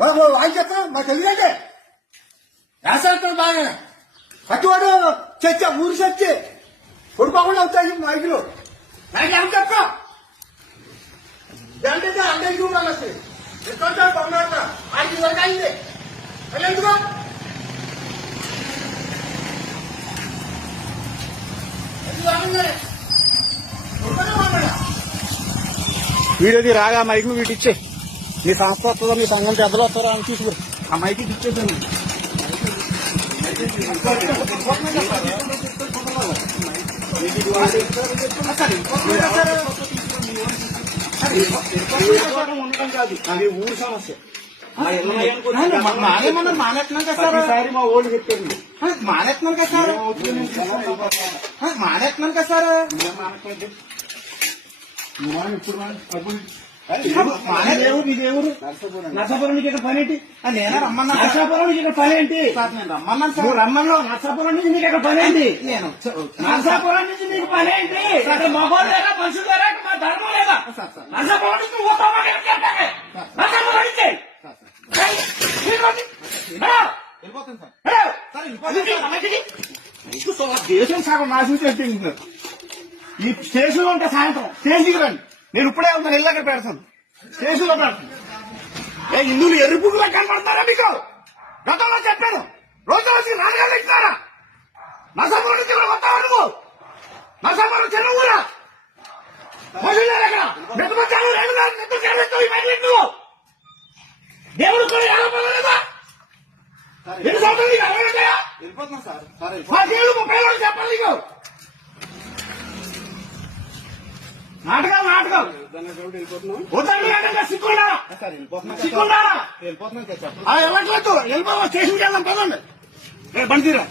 వాయి చెప్తా మాకు తెలియదంటే రాసేస్తాడు బాగా కట్టువాడు చచ్చా ఊరు చచ్చి కొడుకోకుండా అవుతాయి మైకులు నాకు ఏం చెప్తా అంటే అంటే చూడాలి ఎక్కడ బొమ్మట 5 వరకు అయింది ఎందుకో వీడియోది రాగా మైక్ ను వీటి ఇచ్చే మీ సంస్థ వస్తుందో మీ సంఘం పెద్దలు వస్తారో అని తీసుకురు ఆ మైక్ ఇచ్చేసాను. ఉండటం కాదు అది ఊరు సమస్య. మానేస్తున్నాం కదా సార్, మా ఓళ్ళు చెప్పారు మానేస్తున్నాం కదా సార్, మానేస్తున్నాం కదా సార్. ఇదేవురు నర్సాపురం నుంచి ఇక్కడ పని ఏంటి? నేను రమ్మన్నా నర్సాపురం నుంచి ఇక్కడ పని ఏంటి? నేను రమ్మన్నాను సార్. రమ్మన్నా నర్సాపురం నుంచి మీకు ఇక్కడ పని ఏంటి? నేను నర్సాపురం నుంచి మీకు పని ఏంటి? మగోడు లేదా మనుషులు లేదా మా ధర్మం లేదా? నర్సాపురం నుంచి దేశం సగం నాశనం చేస్తున్నారు. ఈ స్టేషన్ లో ఉంటే సాయంత్రం స్టేషన్కి రండి, నేను ఇప్పుడే వెళ్తాను, ఇల్లు అక్కడ పెడతాను, స్టేషన్ లో పెడతాను. హిందువులు ఎర్రిపుడులా కనపడతారా మీకు? గతంలో చెప్పాను, రోజు వచ్చి నాన్నగారు ఇచ్చినారా? నర్సాపురం నుంచి కూడా వస్తావా నువ్వు? నర్సాపురం చెరువురా మనుషులు అక్కడ మెట్టుకొచ్చాను నువ్వు దేవుడు కూడా ఎలా ఎన్ని సంవత్సరాలు నీకు అరవై ఉంటాయా? వెళ్ళిపోతున్నా సార్. 30 ఏళ్ళు 30 ఏళ్ళు చెప్పాలి నీకు. నాటకాలు నాటకాలు వద్దండి, సిగ్గుండా సిగ్గుండా వెళ్ళట్లేదు. వెళ్ళిపో స్టేషన్కి వెళ్దాం పదండి. బండి తీరా.